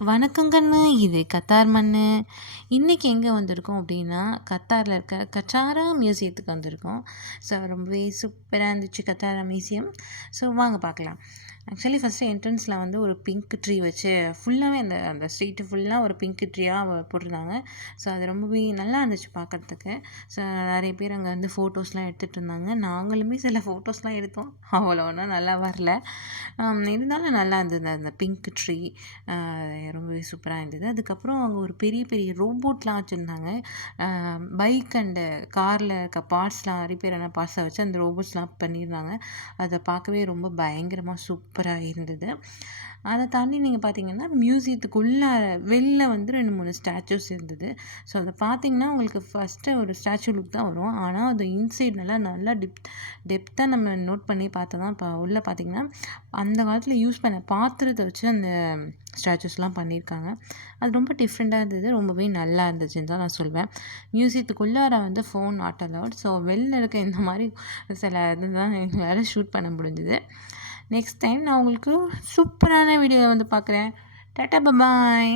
வணக்கம் கண்ணு. இது கத்தார் மண்ணு. இன்னைக்கு எங்கே வந்திருக்கோம் அப்படின்னா, கத்தாரில் இருக்க கட்டாரா மியூசியத்துக்கு வந்திருக்கோம். ஸோ ரொம்பவே சூப்பராக இருந்துச்சு கத்தாரா மியூசியம். ஸோ வாங்க பார்க்கலாம். ஆக்சுவலி ஃபஸ்ட்டு என்ட்ரன்ஸில் வந்து ஒரு பிங்க் ட்ரீ வச்சு ஃபுல்லாகவே அந்த அந்த ஸ்ட்ரீட்டு ஃபுல்லாக ஒரு பிங்க் ட்ரீயாக போட்டிருந்தாங்க. ஸோ அது ரொம்பவே நல்லா இருந்துச்சு பார்க்குறதுக்கு. ஸோ நிறைய பேர் அங்கே வந்து ஃபோட்டோஸ்லாம் எடுத்துகிட்டு இருந்தாங்க. நாங்களுமே சில ஃபோட்டோஸ்லாம் எடுத்தோம். அவ்வளோ ஒன்றும் நல்லா வரல. இருந்தாலும் நல்லா இருந்தது அந்த பிங்க் ட்ரீ. ரொம்பவே சூப்பராக இருந்தது. அதுக்கப்புறம் அங்கே ஒரு பெரிய பெரிய ரோபோட்லாம் வச்சுருந்தாங்க. பைக் அண்டு காரில் இருக்க பார்ட்ஸ்லாம் ரிப்பேரான பார்ட்ஸை வச்சு அந்த ரோபோட்ஸ்லாம் பண்ணியிருந்தாங்க. அதை பார்க்கவே ரொம்ப பயங்கரமாக சூப்பராக இருந்தது. அதை தாண்டி நீங்கள் பார்த்தீங்கன்னா மியூசியத்துக்குள்ளார வெளில வந்து 2, 3 ஸ்டாச்சூஸ் இருந்தது. ஸோ அதை பார்த்தீங்கன்னா உங்களுக்கு ஃபஸ்ட்டு ஒரு ஸ்டாச்சு லுக் தான் வரும். ஆனால் அது இன்சைட் நல்லா நல்லா டெப்த்தாக நம்ம நோட் பண்ணி பார்த்தா தான் இப்போ உள்ளே பார்த்தீங்கன்னா அந்த காலத்தில் யூஸ் பண்ண பாத்திரத்தை வச்சு அந்த ஸ்டாச்சூஸ்லாம் பண்ணியிருக்காங்க. அது ரொம்ப டிஃப்ரெண்ட்டாக இருந்தது. ரொம்பவே நல்லா இருந்துச்சுன்னு தான் நான் சொல்வேன். மியூசியத்துக்குள்ளார வந்து ஃபோன் நாட் அலவுட். ஸோ வெளில இருக்க இந்த மாதிரி சில இதுதான் எங்களால் ஷூட் பண்ண முடிஞ்சுது. நெக்ஸ்ட் டைம் நான் உங்களுக்கு சூப்பரான வீடியோ வந்து பார்க்குறேன். Tata bye bye.